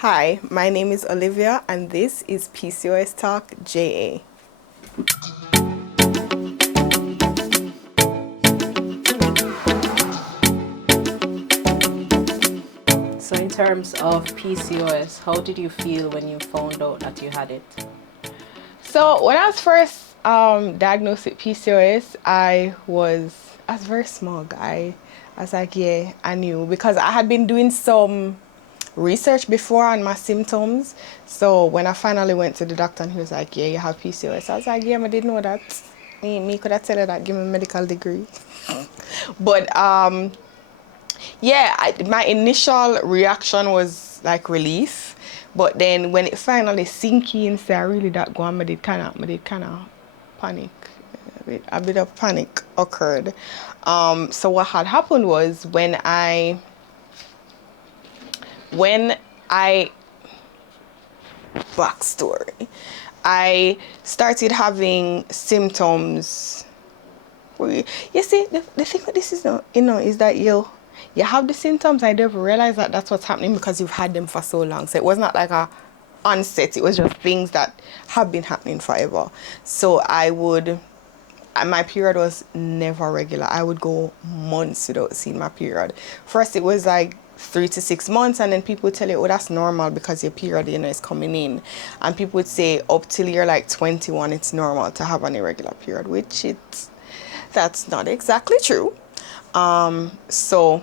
Hi, my name is Olivia and this is PCOS Talk JA. So in terms of PCOS, how did you feel when you found out that you had it? So when I was first diagnosed with PCOS, I was a very small guy. I was like, yeah, I knew because I had been doing some research before on my symptoms. So when I finally went to the doctor and he was like, yeah, you have PCOS. I was like, yeah, I didn't know that. Me could I tell you that, give me a medical degree. But yeah, my initial reaction was like relief, but then when it finally sink in, say I really that go on, I did kind of panic. A bit of panic occurred. So what had happened was when backstory, I started having symptoms. You see, the thing with this is, is that you have the symptoms. I never realized that that's what's happening because you've had them for so long. So it was not like a onset. It was just things that have been happening forever. So my period was never regular. I would go months without seeing my period. First, it was like 3 to 6 months, and then people would tell you, oh, that's normal because your period, is coming in. And people would say up till you're like 21, it's normal to have an irregular period, which that's not exactly true. So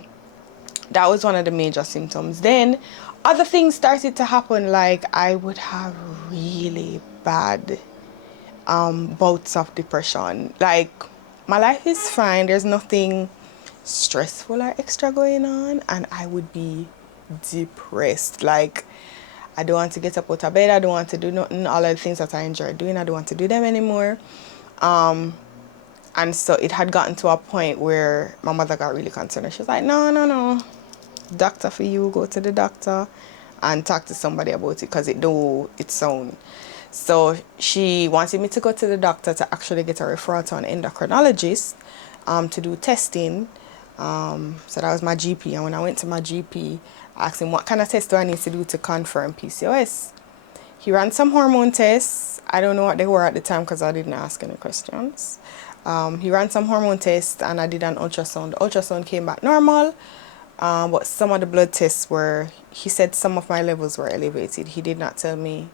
that was one of the major symptoms. Then other things started to happen, like I would have really bad bouts of depression. Like my life is fine, there's nothing stressful or extra going on, and I would be depressed. Like I don't want to get up out of bed, I don't want to do nothing. All of the things that I enjoy doing, I don't want to do them anymore. And so it had gotten to a point where my mother got really concerned. She was like, no, doctor for you, go to the doctor and talk to somebody about it because it do its own. So she wanted me to go to the doctor to actually get a referral to an endocrinologist to do testing. So that was my GP. And when I went to my GP, I asked him what kind of test do I need to do to confirm PCOS. He ran some hormone tests. I don't know what they were at the time because I didn't ask any questions. He ran some hormone tests and I did an ultrasound. The ultrasound came back normal, but some of the blood tests he said some of my levels were elevated. He did not tell me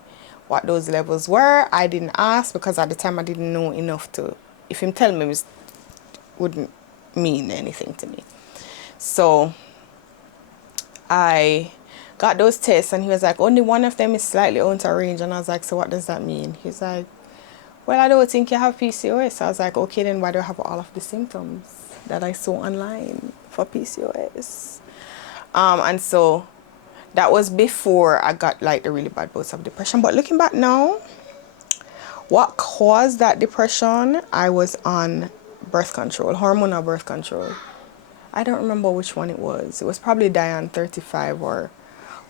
what those levels were. I didn't ask because at the time I didn't know enough to, if him tell me, it wouldn't mean anything to me. So I got those tests and he was like, only one of them is slightly out of range. And I was like, so what does that mean? He's like, well, I don't think you have PCOS. I was like, okay, then why do I have all of the symptoms that I saw online for PCOS? And so that was before I got like the really bad bouts of depression. But looking back now, what caused that depression? I was on birth control, hormonal birth control. I don't remember which one it was. It was probably Diane 35 or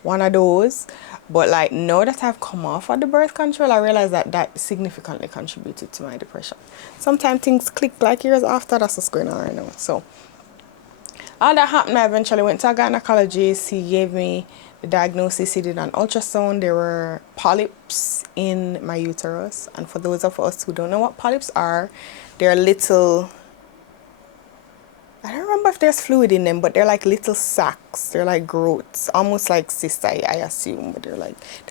one of those. But like now that I've come off of the birth control, I realized that significantly contributed to my depression. Sometimes things click like years after. That's what's going on right now. So all that happened, I eventually went to a gynecologist. He gave me the diagnosis. He did an ultrasound. There were polyps in my uterus. And for those of us who don't know what polyps are, they're little, I don't remember if there's fluid in them, but they're like little sacs. They're like growths, almost like cysts, I assume, but they're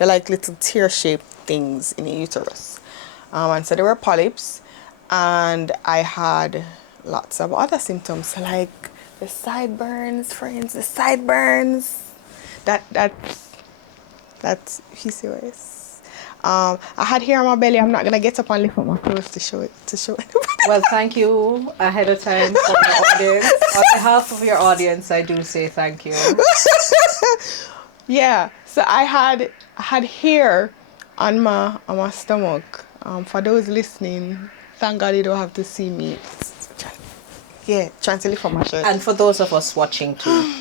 like little tear-shaped things in the uterus. And so there were polyps, and I had lots of other symptoms, like the sideburns, friends, the sideburns. That's PCOS. I had hair on my belly. I'm not gonna get up and lift up my clothes to show it. Well, thank you ahead of time for the audience. On behalf of your audience, I do say thank you. Yeah. So I had hair on my stomach. For those listening, thank God you don't have to see me. Yeah, trying to lift up my shirt. And for those of us watching too.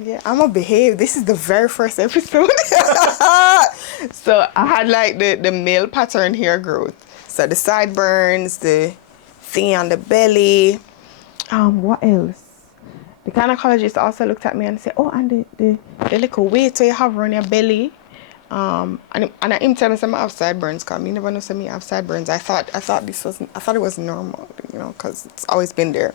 Yeah, I'm gonna behave. This is the very first episode. So I had like the male pattern hair growth. So the sideburns, the thingy on the belly. What else? The gynecologist also looked at me and said, oh, and the the little weight you have around your belly. And him tell me some I have sideburns, cause me never know some me have sideburns. I thought it was normal, you know, cause it's always been there.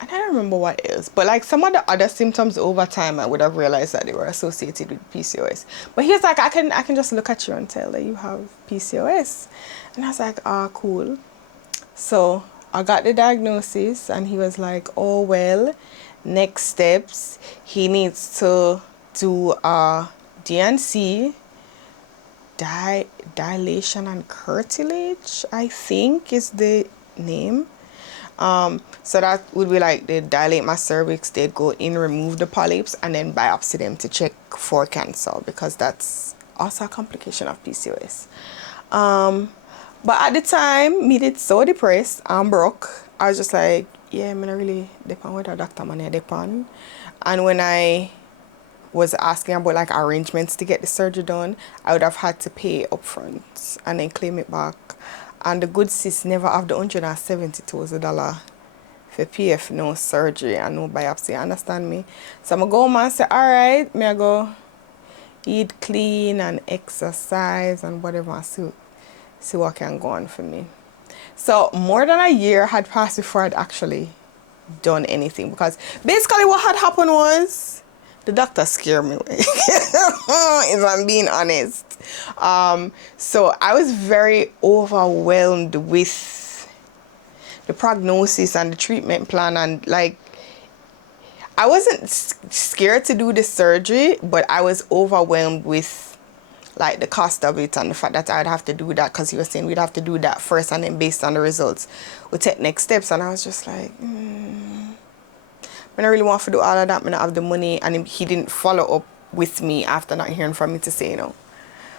And I don't remember what else, but like some of the other symptoms over time, I would have realized that they were associated with PCOS. But he was like, I can just look at you and tell that you have PCOS, and I was like, ah, cool. So I got the diagnosis, and he was like, oh well, next steps, he needs to do a DNC, dilation and cartilage, I think is the name. So that would be like they dilate my cervix, they'd go in, remove the polyps, and then biopsy them to check for cancer, because that's also a complication of PCOS. But at the time, me did so depressed and broke. I was just like, yeah, I'm not really depend what a doctor man depend. And when I was asking about like arrangements to get the surgery done, I would have had to pay upfront and then claim it back. And the good sis never have the $170,000 for PF, no surgery and no biopsy, you understand me? So I'm going to go home and say, alright, me I go eat clean and exercise and whatever, and see what can go on for me. So more than a year had passed before I'd actually done anything, because basically what had happened was the doctor scared me away, if I'm being honest. So I was very overwhelmed with the prognosis and the treatment plan, and like I wasn't scared to do the surgery, but I was overwhelmed with like the cost of it and the fact that I'd have to do that, because he was saying we'd have to do that first, and then based on the results we'll take next steps. And I was just like, I don't really want to do all of that. I don't have the money. And he didn't follow up with me after not hearing from me to say, you know,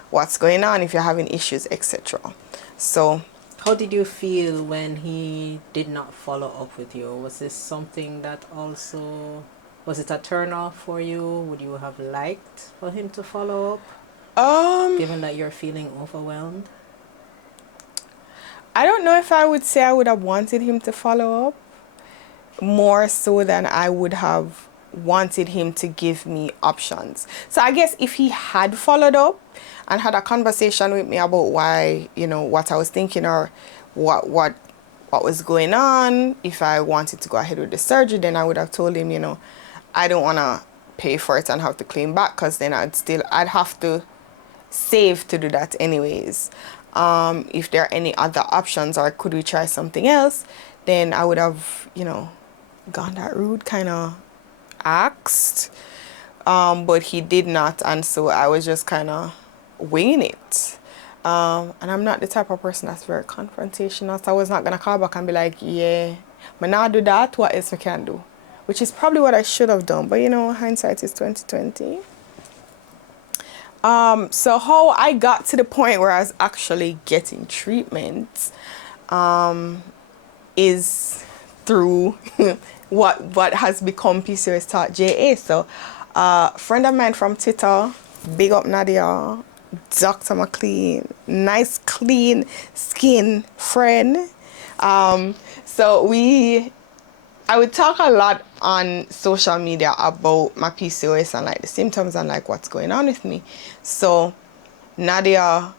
what's going on, if you're having issues, etc. So how did you feel when he did not follow up with you? Was this something that also, was it a turn off for you? Would you have liked for him to follow up? Given that you're feeling overwhelmed? I don't know if I would say I would have wanted him to follow up, more so than I would have wanted him to give me options. So I guess if he had followed up and had a conversation with me about why, you know, what I was thinking, or what was going on, if I wanted to go ahead with the surgery, then I would have told him, you know, I don't want to pay for it and have to claim back, because then I'd have to save to do that anyways. If there are any other options, or could we try something else, then I would have, you know, gone that route, kind of asked, but he did not, and so I was just kind of winging it. And I'm not the type of person that's very confrontational, so I was not gonna call back and be like, yeah, but now do that, what else we can do, which is probably what I should have done, but you know, hindsight is 2020. So how I got to the point where I was actually getting treatment is through what has become PCOS Talk JA. So a friend of mine from Twitter, big up Nadia, Dr. McLean, nice clean skin friend. So I would talk a lot on social media about my PCOS and like the symptoms and like what's going on with me. So Nadia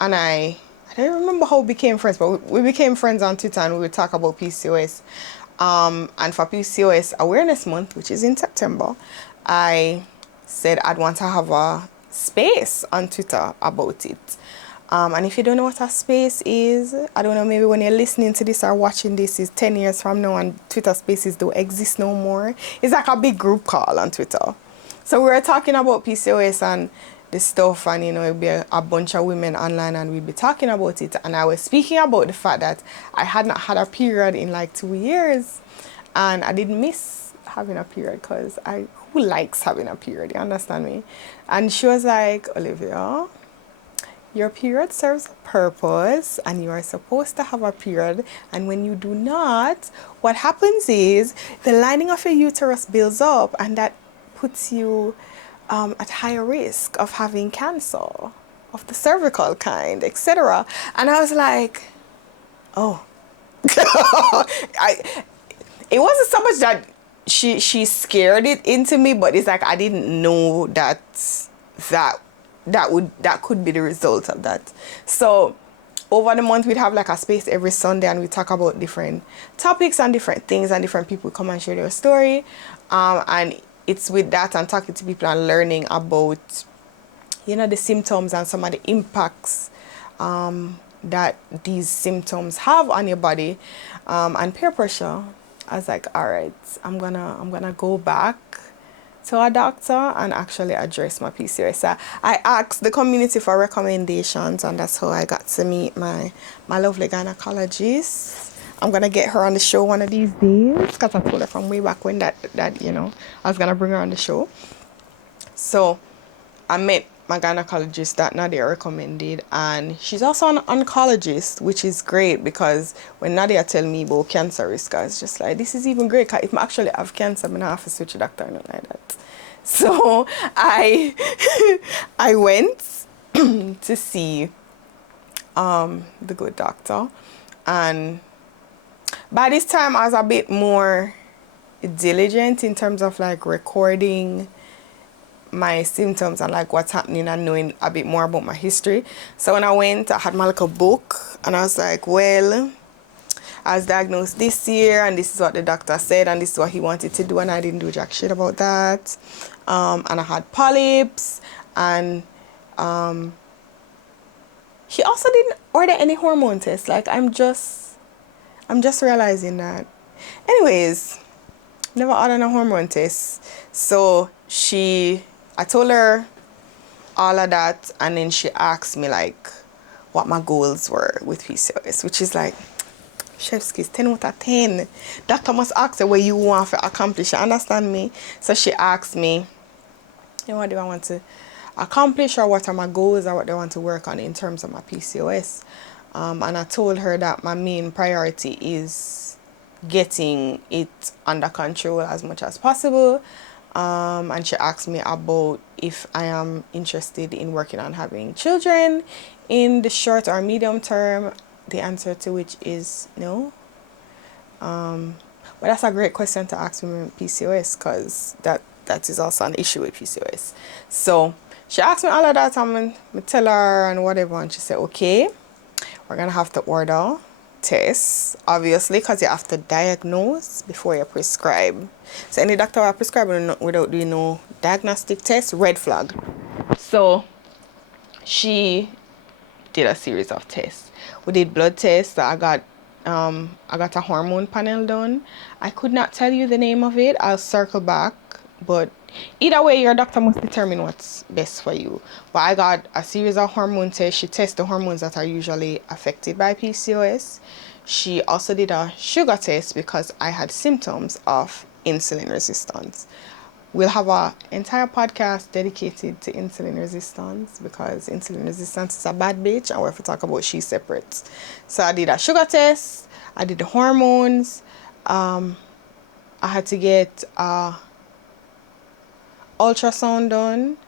and I don't remember how we became friends, but we became friends on Twitter, and we would talk about PCOS. And for PCOS Awareness Month, which is in September, I said I'd want to have a space on Twitter about it. And if you don't know what a space is, I don't know, maybe when you're listening to this or watching this is 10 years from now and Twitter spaces don't exist no more. It's like a big group call on Twitter. So we were talking about PCOS and the stuff, and you know, it'd be a bunch of women online and we'd be talking about it. And I was speaking about the fact that I had not had a period in like 2 years, and I didn't miss having a period, because who likes having a period, you understand me? And she was like, Olivia, your period serves a purpose, and you are supposed to have a period, and when you do not, what happens is the lining of your uterus builds up, and that puts you at higher risk of having cancer of the cervical kind, etc. And I was like, oh. It wasn't so much that she scared it into me, but it's like I didn't know that that could be the result of that. So over the month we'd have like a space every Sunday, and we talk about different topics and different things, and different people come and share their story. And it's with that and talking to people and learning about, you know, the symptoms and some of the impacts that these symptoms have on your body, and peer pressure. I was like, all right, I'm gonna go back to a doctor and actually address my PCOS. I asked the community for recommendations, and that's how I got to meet my lovely gynecologist. I'm gonna get her on the show one of these days, because I told her from way back when that you know, I was gonna bring her on the show. So I met my gynecologist that Nadia recommended, and she's also an oncologist, which is great, because when Nadia tell me about cancer risk, I was just like, this is even great, because if I actually have cancer, I'm gonna have to switch a doctor or not like that. So I went to see the good doctor, and by this time I was a bit more diligent in terms of like recording my symptoms and like what's happening, and knowing a bit more about my history. So when I went, I had my little book, and I was like, well, I was diagnosed this year, and this is what the doctor said, and this is what he wanted to do, and I didn't do jack shit about that. And I had polyps, and he also didn't order any hormone tests. Like, I'm just realizing that. Anyways, never ordered a hormone test. So I told her all of that, and then she asked me like what my goals were with PCOS, which is like, chef's kiss, 10 out of 10. Doctor must ask her what you want to accomplish. You understand me? So she asked me, you know, what do I want to accomplish, or what are my goals, or what do I want to work on in terms of my PCOS. And I told her that my main priority is getting it under control as much as possible. And she asked me about if I am interested in working on having children in the short or medium term. The answer to which is no. But that's a great question to ask women with PCOS, because that is also an issue with PCOS. So she asked me all of that, and I tell her and whatever, and she said, okay, we're gonna have to order tests, obviously, because you have to diagnose before you prescribe. So any doctor will prescribe without doing no diagnostic test, red flag. So she did a series of tests. We did blood tests. I got a hormone panel done. I could not tell you the name of it. I'll circle back, but either way, your doctor must determine what's best for you. But I got a series of hormone tests. She tests the hormones that are usually affected by PCOS. She also did a sugar test, because I had symptoms of insulin resistance. We'll have an entire podcast dedicated to insulin resistance, because insulin resistance is a bad bitch, and we'll have to talk about she separate. So I did a sugar test. I did the hormones. I had to get ultrasound done.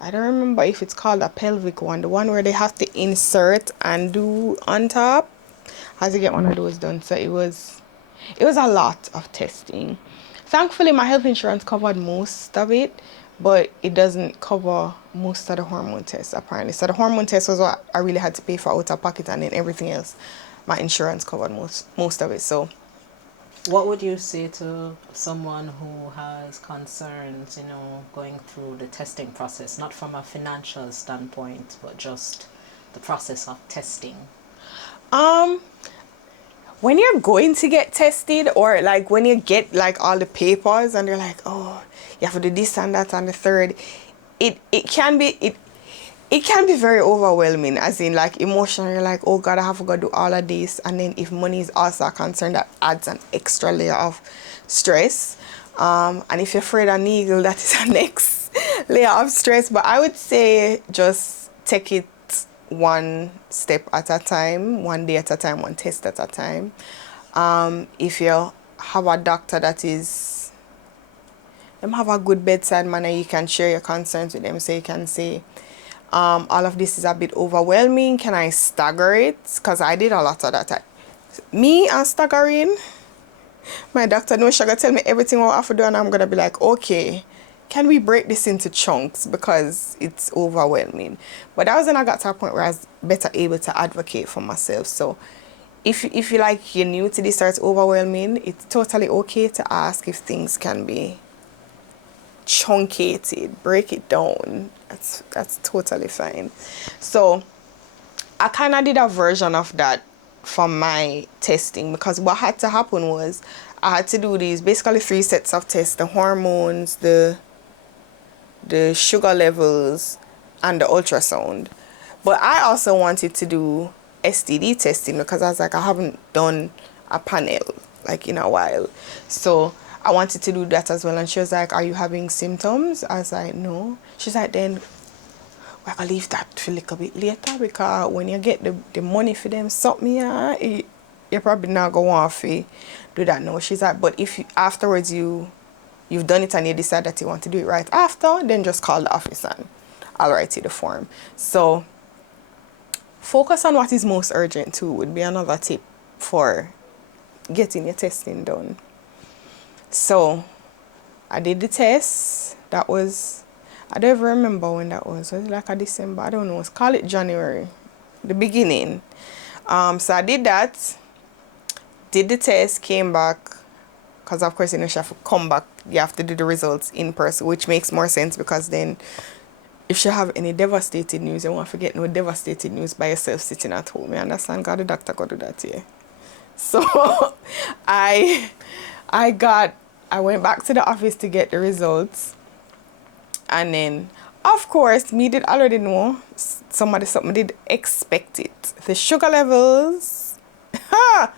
I don't remember if it's called a pelvic one, the one where they have to insert and do on top. I had to get one of those done. So it was a lot of testing. Thankfully, my health insurance covered most of it, but it doesn't cover most of the hormone tests, apparently. So the hormone test was what I really had to pay for out of pocket, and then everything else, my insurance covered most of it. So What would you say to someone who has concerns, you know, going through the testing process, not from a financial standpoint, but just the process of testing? When you're going to get tested, or like when you get like all the papers and they're like, oh, you have to do this and that and the third, it can be very overwhelming, as in like emotionally, like, oh God, I have to go do all of this. And then if money is also a concern, that adds an extra layer of stress. And if you're afraid of needle, that is a next layer of stress. But I would say just take it one step at a time, one day at a time, one test at a time. If you have a doctor that is, them have a good bedside manner, you can share your concerns with them. So you can say, all of this is a bit overwhelming. Can I stagger it? Because I did a lot of that. Me and staggering, My doctor knows she's gonna tell me everything what I have to do, and I'm gonna be like, okay, can we break this into chunks because it's overwhelming. But that was when I got to a point where I was better able to advocate for myself. So if you like you're new to this or it's overwhelming, it's totally okay to ask if things can be truncated, break it down. That's totally fine. So I kind of did a version of that for my testing, because what had to happen was I had to do these basically 3 sets of tests: the hormones, the sugar levels, and the ultrasound. But I also wanted to do STD testing because I was like, I haven't done a panel like in a while. So I wanted to do that as well. And she was like, are you having symptoms? I was like, no. She's like, then we're gonna leave that for a little bit later, because when you get the money for them something, yeah, you're probably not going to want to do that now. She's like, but if afterwards you've done it and you decide that you want to do it right after, then just call the office and I'll write you the form. So focus on what is most urgent too would be another tip for getting your testing done. So I did the test. That was, I don't even remember when that was. Was it like a December? I don't know. Let's call it January, the beginning. So I did that, did the test, came back, because of course, you know, she have to come back. You have to do the results in person, which makes more sense, because then if she have any devastating news, you won't forget no devastating news by yourself sitting at home. You understand? God, the doctor could do that, yeah. So I went back to the office to get the results. And then, of course, me did already know something did expect it. The sugar levels,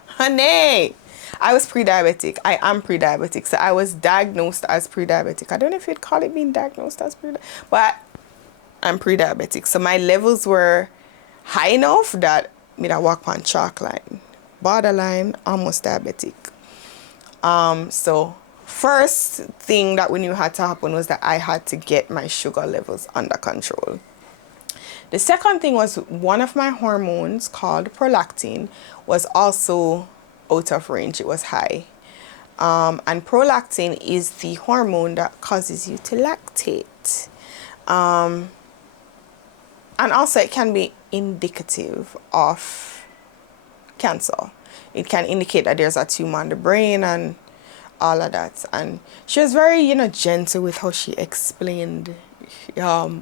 honey, I was pre-diabetic. I am pre-diabetic. So I was diagnosed as pre-diabetic. I don't know if you'd call it being diagnosed as pre-diabetic, but I'm pre-diabetic. So my levels were high enough that me that walk on chalk line, borderline, almost diabetic. So first thing that we knew had to happen was that I had to get my sugar levels under control. The second thing was one of my hormones, called prolactin, was also out of range. It was high. And prolactin is the hormone that causes you to lactate. And also it can be indicative of cancer. It can indicate that there's a tumor on the brain and all of that. And she was very, you know, gentle with how she explained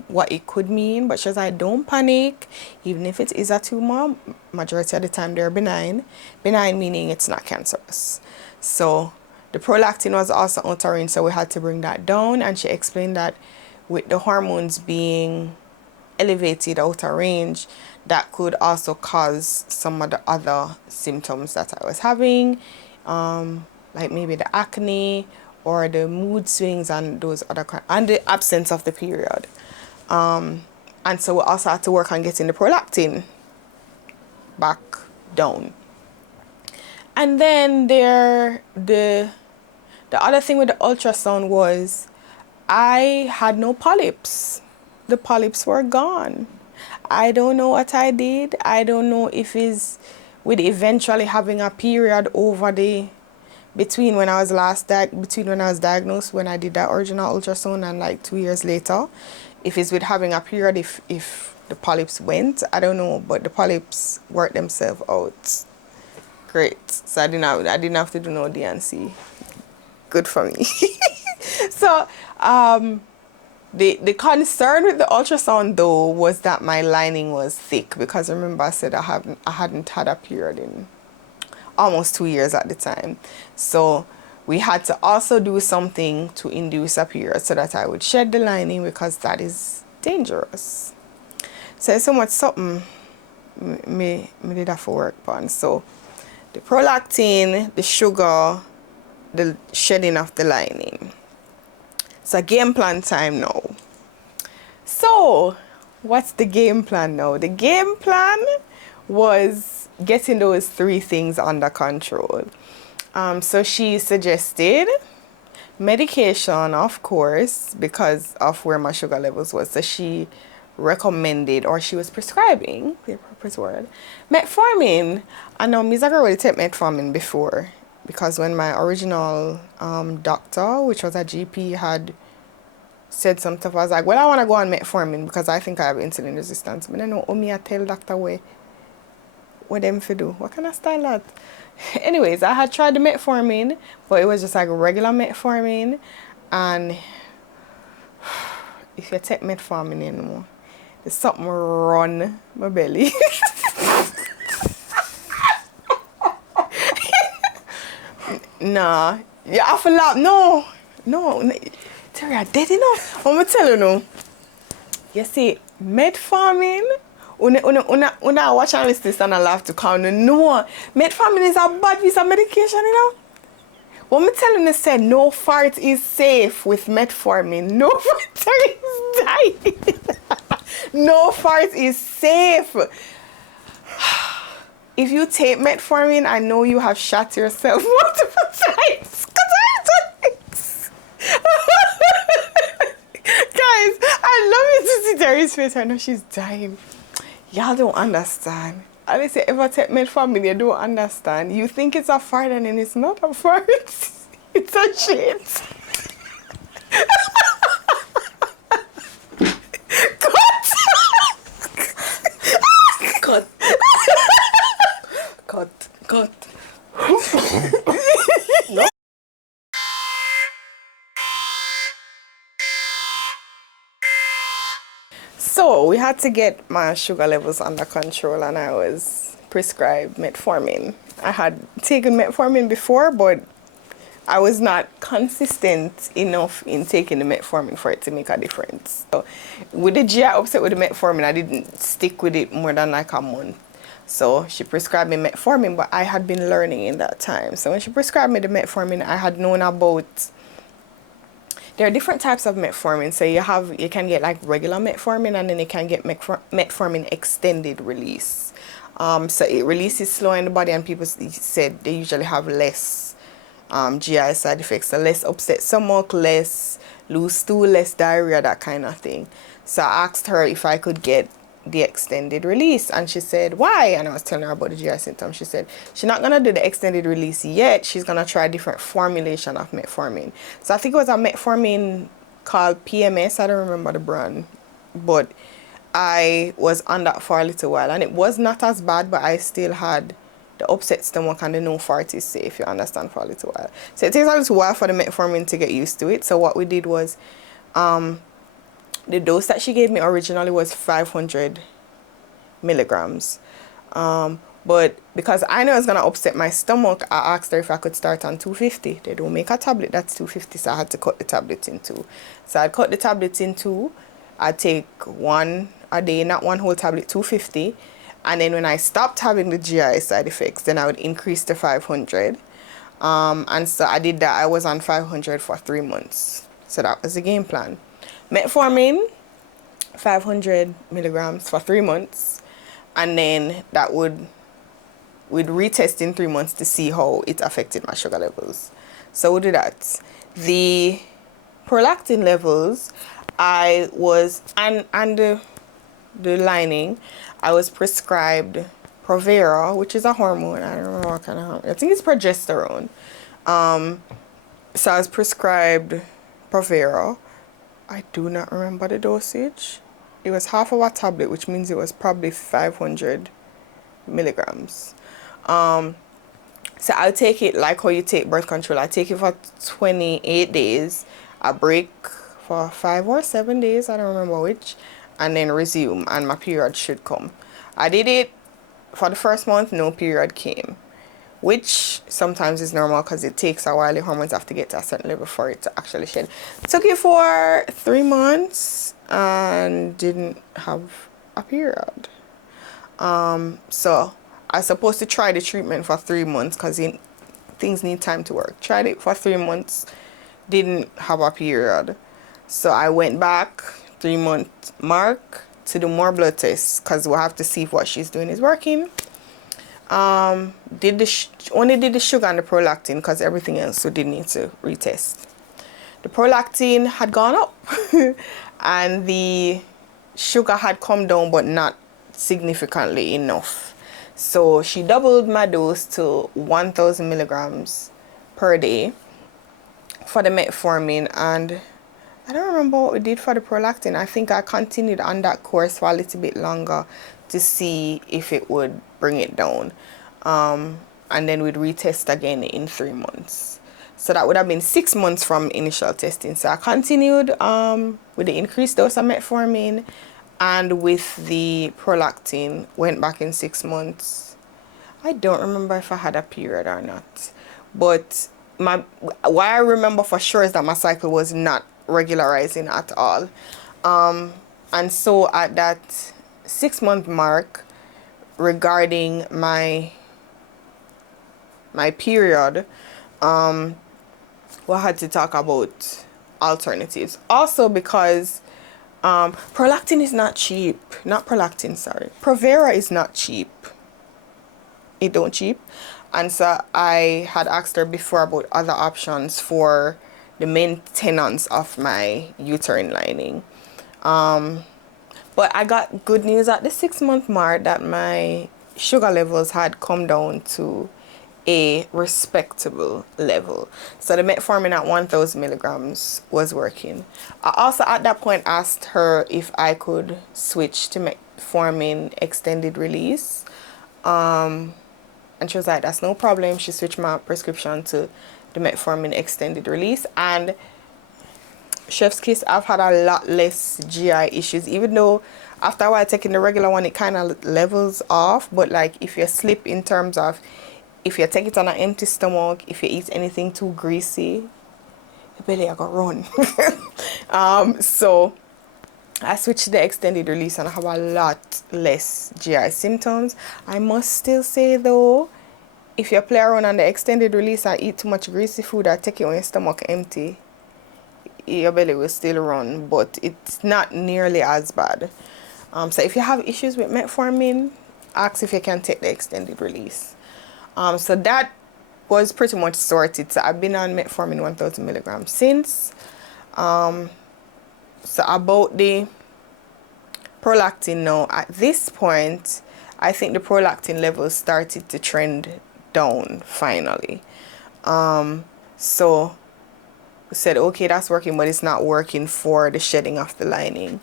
what it could mean. But she was like, don't panic. Even if it is a tumor, majority of the time they're benign. Benign meaning it's not cancerous. So the prolactin was also out of range, so we had to bring that down. And she explained that with the hormones being elevated out of range, that could also cause some of the other symptoms that I was having, like maybe the acne or the mood swings and those other and the absence of the period. And so we also had to work on getting the prolactin back down. And then the other thing with the ultrasound was I had no polyps. The polyps were gone. I don't know what I did. I don't know if it's with eventually having a period over the between when I was diagnosed, when I did that original ultrasound, and like 2 years later, if it's with having a period, if the polyps went, I don't know, but the polyps worked themselves out great. So I didn't have to do no DNC. Good for me. So the concern with the ultrasound though was that my lining was thick, because remember I said I hadn't had a period in almost 2 years at the time. So we had to also do something to induce a period so that I would shed the lining, because that is dangerous. So it's so much something me did have to work on. So the prolactin, the sugar, the shedding of the lining. So game plan time now. So what's the game plan now? The game plan was getting those 3 things under control. So she suggested medication, of course, because of where my sugar levels was. So she recommended, or she was prescribing, the appropriate word, metformin. I know Ms. already take metformin before, because when my original doctor, which was a GP, had said some stuff, I was like, well, I want to go on metformin because I think I have insulin resistance. But I know me I tell doctor what them for do. What kind of style that? Anyways, I had tried the metformin, but it was just like regular metformin. And if you take metformin anymore, there's something run my belly. Nah, yeah, I feel like no, Terry, I dead enough. I'm gonna tell you now. You see, metformin. Una watch and listen and I laugh to count. No, metformin is a bad piece of medication, you know. What I'm telling you, said no fart is safe with metformin. No fart is dying. No fart is safe. If you take metformin, I know you have shot yourself multiple times. Guys, I love it to see Terry's face. I know she's dying. Y'all don't understand. And if you ever take metformin, you don't understand. You think it's a fart and then it's not a fart. It's a shit. Cut. Cut. No. So we had to get my sugar levels under control, and I was prescribed metformin. I had taken metformin before, but I was not consistent enough in taking the metformin for it to make a difference. So with the GI upset with the metformin, I didn't stick with it more than like a month. So she prescribed me metformin, but I had been learning in that time. So when she prescribed me the metformin, I had known about, there are different types of metformin. So you can get like regular metformin, and then you can get metformin extended release. So it releases slow in the body, and people said they usually have less GI side effects. So less upset stomach, less loose stool, less diarrhea, that kind of thing. So I asked her if I could get the extended release, and she said why, and I was telling her about the GI symptoms. She said she's not gonna do the extended release yet, she's gonna try a different formulation of metformin. So I think it was a metformin called PMS, I don't remember the brand, but I was on that for a little while, and it was not as bad, but I still had the upset stomach and the no fart is safe, you understand, for a little while. So it takes a little while for the metformin to get used to it. So what we did was the dose that she gave me originally was 500 milligrams. But because I know it's going to upset my stomach, I asked her if I could start on 250. They don't make a tablet that's 250, so I had to cut the tablets in two. So I'd cut the tablets in two. I'd take one a day, not one whole tablet, 250. And then when I stopped having the GI side effects, then I would increase to 500. And so I did that. I was on 500 for 3 months. So that was the game plan. Metformin, 500 milligrams for 3 months, and then we'd retest in 3 months to see how it affected my sugar levels. So we'll do that. The prolactin levels, I was, and the lining, I was prescribed Provera, which is a hormone. I don't know what kind of hormone. I think it's progesterone. So I was prescribed Provera. I do not remember the dosage. It was half of a tablet, which means it was probably 500 milligrams. So I'll take it like how you take birth control. I take it for 28 days. I break for 5 or 7 days, I don't remember which, and then resume, and my period should come. I did it for the first month, no period came, which sometimes is normal because it takes a while. The hormones have to get to a certain level for it to actually shed. Took it for 3 months and didn't have a period. So I was supposed to try the treatment for 3 months because things need time to work. Tried it for 3 months, didn't have a period. So I went back 3 month mark to do more blood tests because we'll have to see if what she's doing is working. Only did the sugar and the prolactin because everything else we did need to retest. The prolactin had gone up and the sugar had come down, but not significantly enough. So she doubled my dose to 1000 milligrams per day for the metformin, and I don't remember what we did for the prolactin. I think I continued on that course for a little bit longer to see if it would bring it down. And then we'd retest again in 3 months. So that would have been 6 months from initial testing. So I continued with the increased dose of metformin, and with the prolactin went back in 6 months. I don't remember if I had a period or not. But what I remember for sure is that my cycle was not regularizing at all. And so at that 6 month mark, regarding my period, we had to talk about alternatives. Also because prolactin is not cheap. Not prolactin, sorry. Provera is not cheap. It don't cheap. And so I had asked her before about other options for the maintenance of my uterine lining. But I got good news at the 6 month mark that my sugar levels had come down to a respectable level. So the metformin at 1000 milligrams was working. I also at that point asked her if I could switch to metformin extended release. And she was like, that's no problem. She switched my prescription to the metformin extended release. And chef's kiss, I've had a lot less GI issues, even though after a while taking the regular one, it kind of levels off. But like if you slip in terms of if you take it on an empty stomach, if you eat anything too greasy, your belly I got run. So I switched to the extended release and I have a lot less GI symptoms. I must still say though, if you play around on the extended release and eat too much greasy food or take it when your stomach empty, your belly will still run, but it's not nearly as bad. So if you have issues with metformin, ask if you can take the extended release. So that was pretty much sorted. So I've been on metformin 1000 milligrams since. So about the prolactin now, at this point, I think the prolactin levels started to trend down finally. So we said, okay, that's working, but it's not working for the shedding of the lining.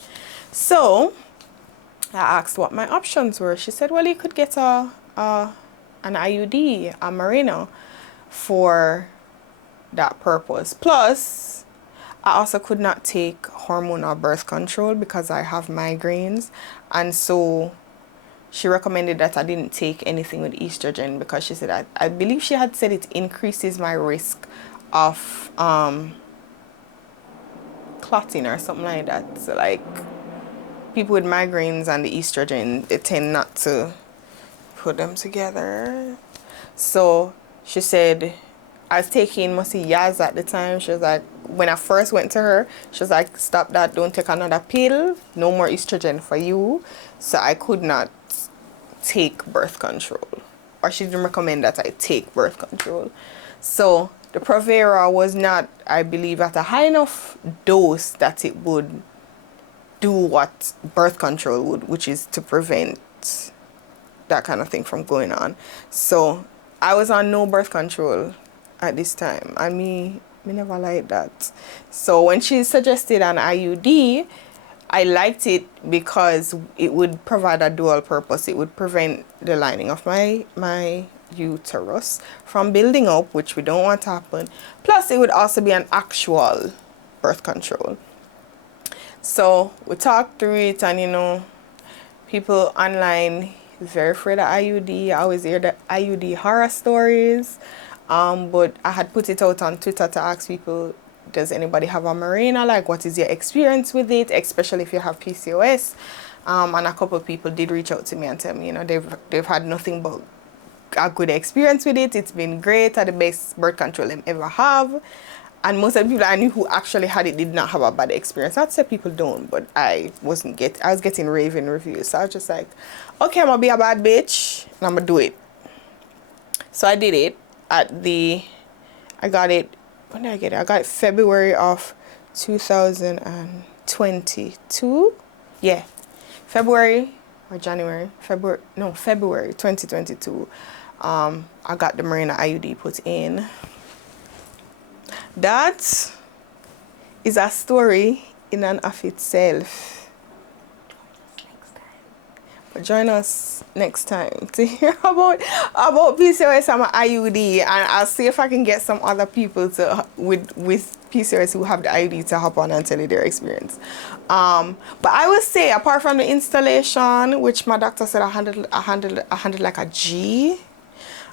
So I asked what my options were. She said, well, you could get an IUD, a Mirena, for that purpose. Plus, I also could not take hormonal birth control because I have migraines, and so she recommended that I didn't take anything with estrogen because she said I believe she had said it increases my risk of clotting or something like that. So like people with migraines and the estrogen, they tend not to put them together. So she said I was taking mostly Yaz at the time. She was like, when I first went to her, she was like, stop that, don't take another pill, no more estrogen for you. So I could not take birth control, or she didn't recommend that I take birth control. So the Provera was not, I believe, at a high enough dose that it would do what birth control would, which is to prevent that kind of thing from going on. So I was on no birth control at this time, and me never liked that. So when she suggested an IUD, I liked it because it would provide a dual purpose. It would prevent the lining of my uterus from building up, which we don't want to happen. Plus, it would also be an actual birth control. So we talked through it, and you know, people online is very afraid of IUD. I always hear the IUD horror stories. But I had put it out on Twitter to ask people, does anybody have a Mirena? Like, what is your experience with it, especially if you have PCOS? And a couple of people did reach out to me and tell me, you know, they've had nothing but a good experience with it. It's been great, the best birth control they ever have. And most of the people I knew who actually had it did not have a bad experience. Not to say people don't, but I was getting raving reviews. So I was just like, okay, I'm gonna be a bad bitch and I'm gonna do it. So I did it I got it, when did I get it? I got it February of 2022. Yeah, February 2022. I got the Mirena IUD put in. that is a story in and of itself. But join us next time to hear about PCOS and IUD, and I'll see if I can get some other people to with PCOS who have the IUD to hop on and tell you their experience. But I will say, apart from the installation, which my doctor said I handled like a G,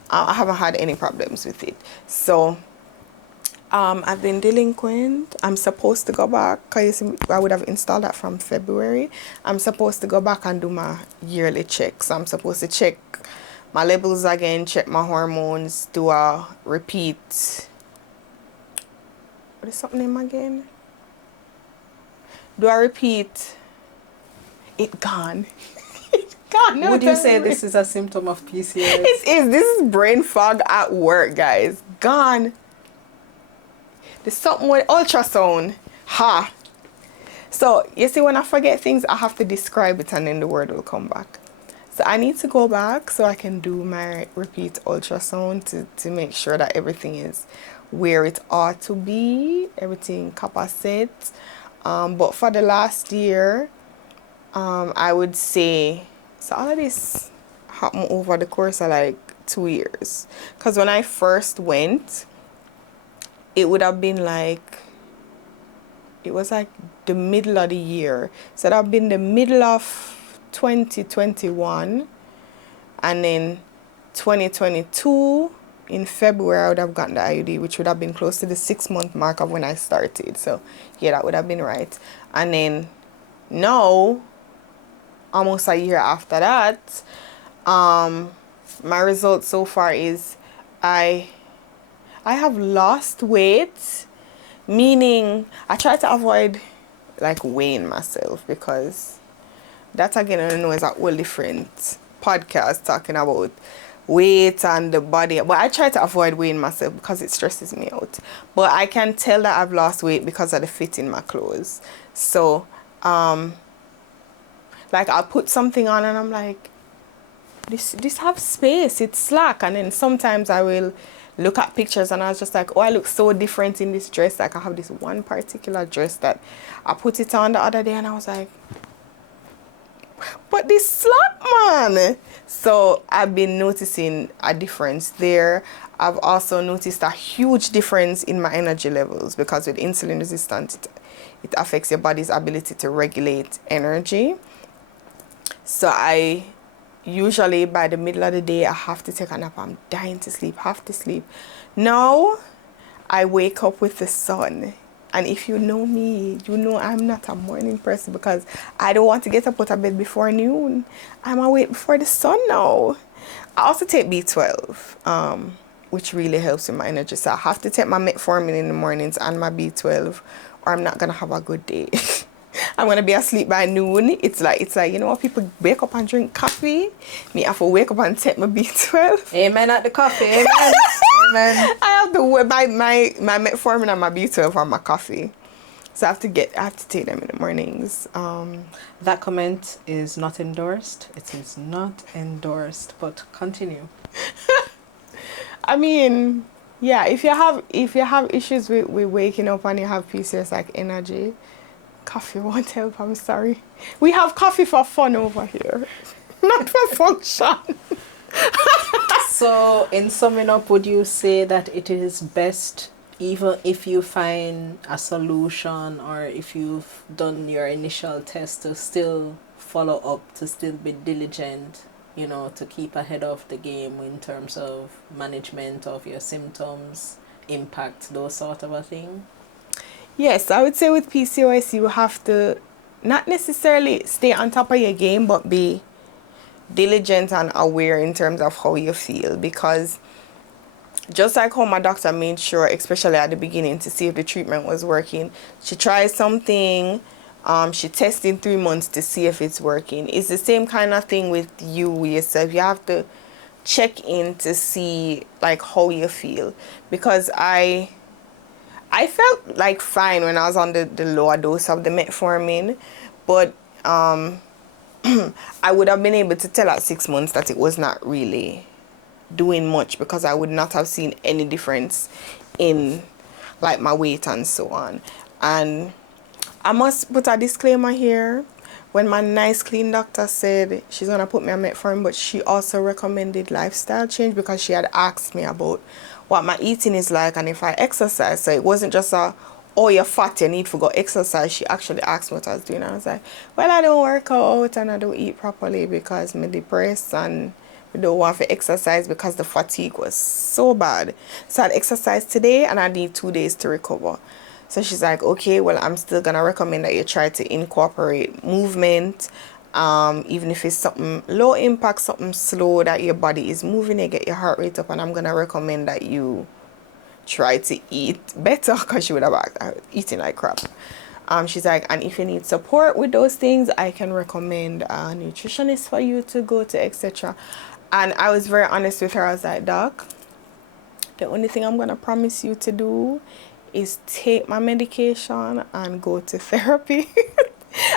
I haven't had any problems with it. So I've been delinquent. I'm supposed to go back, because I would have installed that from February. I'm supposed to go back and do my yearly checks. I'm supposed to check my levels again, check my hormones, do a repeat. What is something name again? Do a repeat. It gone. It gone. No, Would you say this is a symptom of PCOS? It is. This is brain fog at work, guys. Gone. There's something with ultrasound. Ha. So, you see, when I forget things, I have to describe it and then the word will come back. So I need to go back so I can do my repeat ultrasound to make sure that everything is where it ought to be. Everything capacit. But for the last year, I would say, so all of this happened over the course of like 2 years. Because when I first went, it would have been like, it was like the middle of the year. So that would have been the middle of 2021. And then 2022, in February, I would have gotten the IUD, which would have been close to the 6-month mark of when I started. So yeah, that would have been right. And then now, almost a year after that, my result so far is I have lost weight, meaning I try to avoid like weighing myself, because that, again, I know is a whole different podcast talking about weight and the body. But I try to avoid weighing myself because it stresses me out. But I can tell that I've lost weight because of the fit in my clothes. So, like, I'll put something on and I'm like, this have space, it's slack. And then sometimes I will look at pictures and I was just like, oh, I look so different in this dress. Like, I have this one particular dress that I put it on the other day and I was like, but this slack, man. So I've been noticing a difference there. I've also noticed a huge difference in my energy levels, because with insulin resistance, it affects your body's ability to regulate energy. So I usually, by the middle of the day, I have to take a nap. I'm dying to sleep, have to sleep. Now I wake up with the sun. And if you know me, you know I'm not a morning person, because I don't want to get up out of bed before noon. I'm awake before the sun now. I also take B12, which really helps with my energy. So I have to take my metformin in the mornings and my B12, or I'm not going to have a good day. I'm going to be asleep by noon. It's like, you know, people wake up and drink coffee. Me have to wake up and take my B12. Amen at the coffee. Amen. Amen. I have to buy my metformin and my B12 or my coffee. So I have to take them in the mornings. That comment is not endorsed. It is not endorsed, but continue. I mean, yeah, if you have issues with waking up and you have PCOS like energy, coffee won't help. I'm sorry. We have coffee for fun over here, not for function. So, in summing up, would you say that it is best, even if you find a solution or if you've done your initial test, to still follow up, to still be diligent, you know, to keep ahead of the game in terms of management of your symptoms, impact, those sort of a thing? Yes, I would say with PCOS, you have to not necessarily stay on top of your game, but be diligent and aware in terms of how you feel, because just like how my doctor made sure, especially at the beginning, to see if the treatment was working, she tried something, she tested 3 months to see if it's working. It's the same kind of thing with you yourself. You have to check in to see like how you feel, because I felt like fine when I was on the lower dose of the metformin, but I would have been able to tell at 6 months that it was not really doing much, because I would not have seen any difference in like my weight and so on. And I must put a disclaimer here. When my nice clean doctor said she's gonna put me on metformin, but she also recommended lifestyle change because she had asked me about what my eating is like and if I exercise. So it wasn't just a, oh, you're fat, you need to go exercise. She actually asked me what I was doing. I was like, well, I don't work out and I don't eat properly because I'm depressed and I don't want to exercise because the fatigue was so bad. So I'd exercise today and I need 2 days to recover. So she's like, okay, well, I'm still gonna recommend that you try to incorporate movement, even if it's something low impact, something slow that your body is moving, you get your heart rate up, and I'm gonna recommend that you try to eat better because she would have eating like crap. She's like, and if you need support with those things, I can recommend a nutritionist for you to go to, etc. And I was very honest with her. I was like, Doc, the only thing I'm gonna promise you to do is take my medication and go to therapy.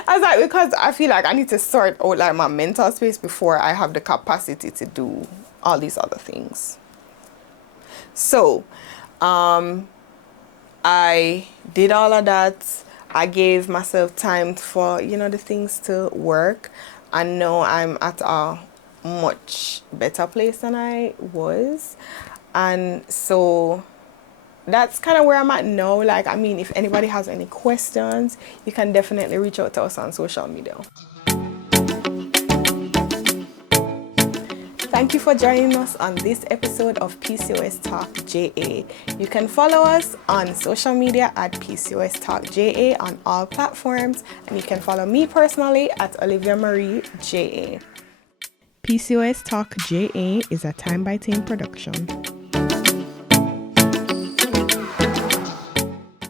I was like, because I feel like I need to sort out like my mental space before I have the capacity to do all these other things. So I did all of that. I gave myself time for, you know, the things to work. And now I'm at a much better place than I was. And so that's kind of where I'm at now. Like, I mean, if anybody has any questions, you can definitely reach out to us on social media. Thank you for joining us on this episode of PCOS Talk JA. You can follow us on social media at PCOS Talk JA on all platforms, and you can follow me personally at Olivia Marie JA. PCOS Talk JA is a Time by Team production.